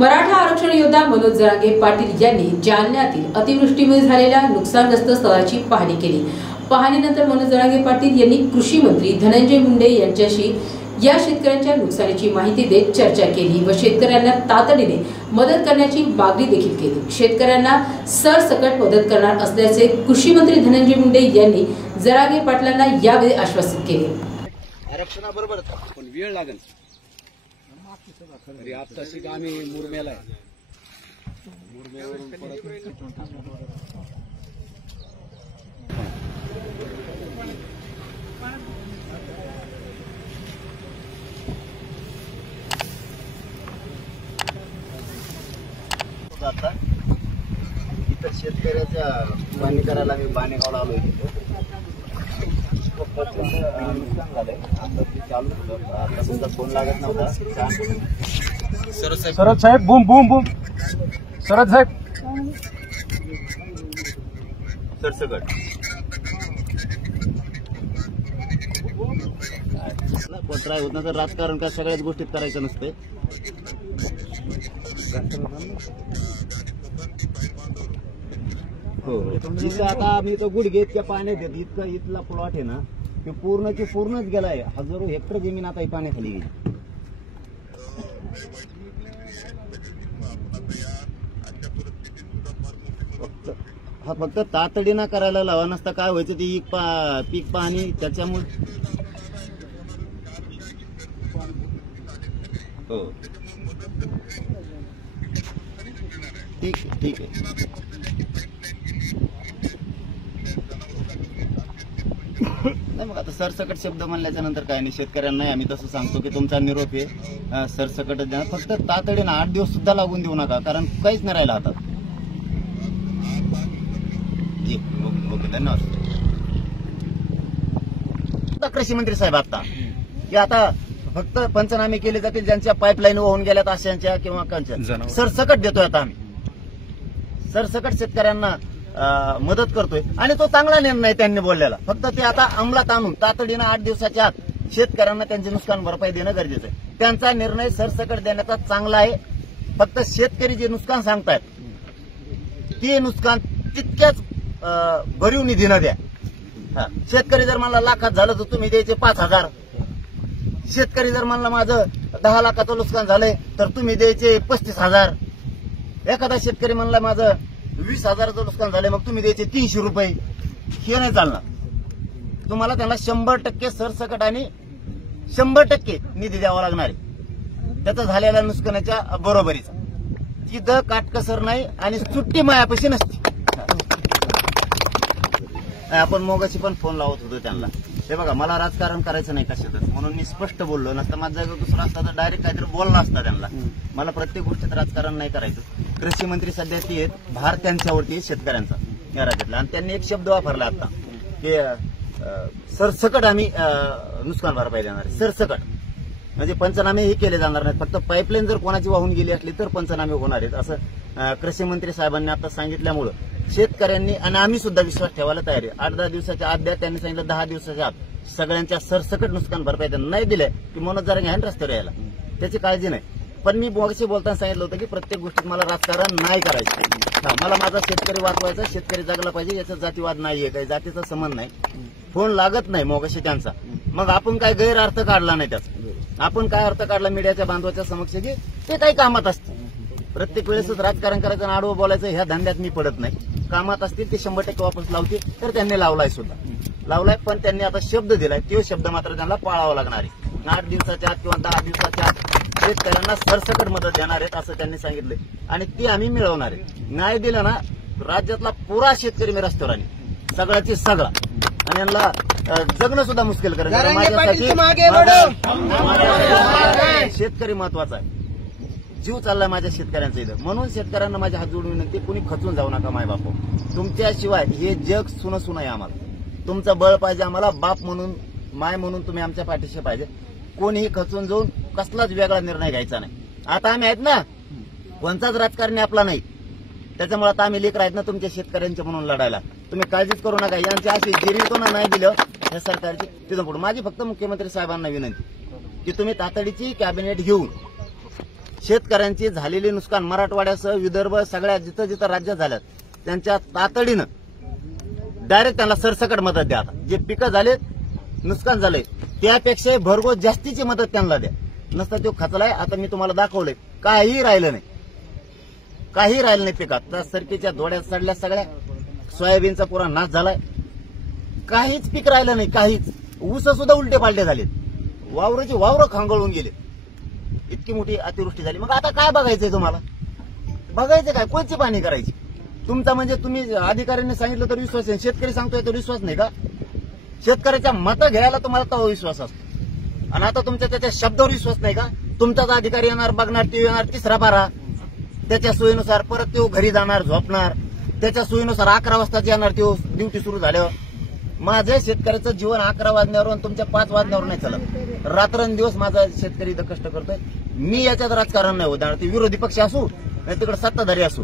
मराठा आरक्षण योद्धा मनोज जरांगे पाटील यांनी जालन्यातील अतिवृष्टीमुळे झालेल्या नुकसानग्रस्त स्थळाची पाहणी केली। पाहणीनंतर मनोज जरांगे पाटील यांनी कृषी मंत्री धनंजय मुंडे यांच्याशी या शेतकऱ्यांच्या नुकसानीची माहिती देत चर्चा केली व शेतकऱ्यांना तातडीने मदत करण्याची मागणी देखील केली। शेतकऱ्यांना सरसकट मदत करणार असल्याचे कृषी मंत्री धनंजय मुंडे यांनी जरांगे पाटलांना यावेळी आश्वासित केले। आरक्षणाबरोबर पण वेळ लागेल तरी आत्ताशी आम्ही मुरमेला आहे। मुरमेवरून आता इतर शेतकऱ्याच्या पाणी करायला मी बाणेगावला आलोय। नुकसान झालंय आता ते चालू होतं। आता तुमचा फोन लागत नव्हता। शरद साहेब बूम बूम बूम शरद साहेब सरसकट पत्राय होत ना तर राजकारण काय सगळ्याच गोष्टीत करायचं नसते। हो इथं आता आम्ही तो गुडघे इतक्या पाण्यात येत इतका इथला प्लॉट आहे ना की पूर्णची पूर्णच गेलाय। हजारो हेक्टर जमीन आता पाण्याखाली गेली। फक्त तातडीनं करायला लावा नसता काय व्हायचं ते पीक पाणी त्याच्यामुळे। हो ठीक ठीक आहे। नाही मग आता सरसकट शब्द म्हणल्याच्या नंतर काय नाही शेतकऱ्यांना आम्ही तसं सांगतो की तुमचा निरोप आहे सरसकट द्या। फक्त तातडीनं 8 दिवस सुद्धा लागून देऊ नका कारण काहीच नाही राहिलं हातात। जी ओके धन्यवाद। कृषी मंत्री साहेब आता की आता फक्त पंचनामे केले जातील ज्यांच्या पाईपलाईन वाहून गेल्यात अशांच्या किंवा कांच्या सरसकट देतोय। आता आम्ही सरसकट शेतकऱ्यांना मदत करतोय आणि तो चांगला निर्णय त्यांनी बोललेला। फक्त ते आता अंमलात आणून तातडीनं 8 दिवसाच्या आत शेतकऱ्यांना त्यांचे नुकसान भरपाई देणं गरजेचं आहे। त्यांचा निर्णय सरसकट देण्याचा चांगला आहे। फक्त शेतकरी जे नुकसान सांगतायत ते नुकसान तितक्याच भरीव निधीनं द्या। शेतकरी जर मला लाखात झालं तर तुम्ही द्यायचे 5,000। शेतकरी जर म्हणलं माझं 10 लाखाचं नुकसान झालंय तर तुम्ही द्यायचे 35,000। एखादा शेतकरी म्हणला माझं 20,000चं नुकसान झालंय मग तुम्ही द्यायचे 300 रुपये। हे नाही चालणार। तुम्हाला त्यांना 100% सरसकट आणि 100% निधी द्यावा लागणार आहे त्याचा झालेल्या नुकसानाच्या बरोबरीचा। तिथं काटकसर नाही आणि सुट्टी मायापाशी नसते। आपण मोगाशी पण फोन लावत होतो त्यांना। हे बघा मला राजकारण करायचं नाही कशातच म्हणून मी स्पष्ट बोललो नसतं। माझा जर दुसरा असता तर डायरेक्ट काहीतरी बोलला असता त्यांना। मला प्रत्येक गोष्टीत राजकारण नाही करायचं। कृषी मंत्री सध्या ती आहेत भार त्यांच्यावरती आहे शेतकऱ्यांचा या राज्यातला आणि त्यांनी एक शब्द वापरला आता की सरसकट आम्ही नुकसान भरपाई देणार आहे। सरसकट म्हणजे पंचनामे हे केले जाणार नाहीत। फक्त पाईपलाईन जर कोणाची वाहून गेली असली तर पंचनामे होणार आहेत असं कृषी मंत्री साहेबांनी आता सांगितल्यामुळं शेतकऱ्यांनी आणि आम्ही सुद्धा विश्वास ठेवायला तयार आहे। 8-10 दिवसाच्या आत द्या। त्यांनी सांगितलं 10 दिवसाच्या आत सगळ्यांच्या सरसकट नुकसान भरपाई नाही दिले की मनोज जरांगे आहे रस्त्यावर यायला त्याची काळजी नाही। पण मी बोगशी बोलताना सांगितलं होतं की प्रत्येक गोष्टीत मला राजकारण नाही करायचं। मला माझा शेतकरी वाचवायचा शेतकरी जगला पाहिजे याचा जातीवाद नाहीये काही जातीचा संबंध नाही। फोन लागत नाही मोगाशी त्यांचा मग आपण काय गैरअर्थ काढला नाही त्याचा। आपण काय अर्थ काढला मीडियाच्या बांधवाच्या समक्ष की ते काही कामात असते। प्रत्येक वेळेसच राजकारण करायचं आणि आडवं बोलायचं ह्या धंद्यात मी पडत नाही। कामात असतील ते 100% वापस लावतील तर त्यांनी लावलाय सुद्धा लावलाय। पण त्यांनी आता शब्द दिलाय तो शब्द मात्र त्यांना पाळावा लागणार आहे। 8 दिवसाच्या आत किंवा 10 दिवसाच्या आत शेतकऱ्यांना सरसकट मदत देणार आहेत असं त्यांनी सांगितलंय आणि ती आम्ही मिळवणार आहे। नाही दिलं ना राज्यातला पुरा शेतकरी मी रस्त्यावर आली सगळ्याची सगळा आणि यांना जगणं सुद्धा मुश्किल करायचं। माझ्यासाठी शेतकरी महत्वाचा आहे। जीव चाललाय माझ्या शेतकऱ्यांचा इथं म्हणून शेतकऱ्यांना माझ्या हात जोडून विनंती कुणी खचून जाऊ नका माय बापू। तुमच्याशिवाय हे जग सुन आहे आम्हाला। तुमचं बळ पाहिजे आम्हाला बाप म्हणून माय म्हणून तुम्ही आमच्या पाठीशी पाहिजे। कोणीही खचून जाऊन कसलाच वेगळा निर्णय घ्यायचा नाही। आता आम्ही आहेत ना कोणताच राजकारणी आपला नाही त्याच्यामुळे आता आम्ही लेकर आहेत ना तुमच्या शेतकऱ्यांचे म्हणून लढायला। तुम्ही काळजीच करू नका। यांची अशी गिरीतून नाही दिलं या सरकारची तिथून पुढे माझी फक्त मुख्यमंत्री साहेबांना विनंती की तुम्ही तातडीची कॅबिनेट घेऊन शेतकऱ्यांची झालेली नुकसान मराठवाड्यासह विदर्भ सगळ्या जिथं जिथं राज्यात झाल्यात त्यांच्या तातडीनं डायरेक्ट त्यांना सरसकट मदत द्या. आता जे पिकं झालेत नुकसान झालंय त्यापेक्षा भरघोस जास्तीची मदत त्यांना द्या. नसता तो खचलाय. आता मी तुम्हाला दाखवलंय काही राहिलं नाही, काही राहिलं नाही पिकात. त्या सरकीच्या दोड्या सडल्या सगळ्या, सोयाबीनचा पुरा नाश झालाय, काहीच पीक राहिलं नाही, काहीच. ऊस सुद्धा उलटे पालटे झालेत, वावराची वावरं खांगळून गेले, इतकी मोठी अतिवृष्टी झाली. मग आता काय बघायचंय तुम्हाला? बघायचं काय? कोणची पाहणी करायची? तुमचा म्हणजे तुम्ही अधिकाऱ्यांनी सांगितलं तर विश्वास आहे, शेतकरी सांगतोय तर विश्वास नाही का? शेतकऱ्याच्या मतं घ्यायला तुम्हाला तो विश्वास असतो आणि आता तुमच्या त्याच्या शब्दावर विश्वास नाही का? तुमचाच अधिकारी येणार, बघणार, ती येणार, तिसरा बारा, त्याच्या सोयीनुसार परत तो घरी जाणार, झोपणार, त्याच्या सोयीनुसार 11 वाजताच येणार तो ड्युटी सुरू झाल्यावर. माझ्या शेतकऱ्याचं जीवन 11 वाजण्यावर आणि तुमच्या 5 वाजण्यावर नाही चालत. रात्रंदिवस माझा शेतकरी इथं कष्ट करतोय. मी याच्यात राजकारण नाही होणार, ते विरोधी पक्ष असू नाही तिकडे सत्ताधारी असू.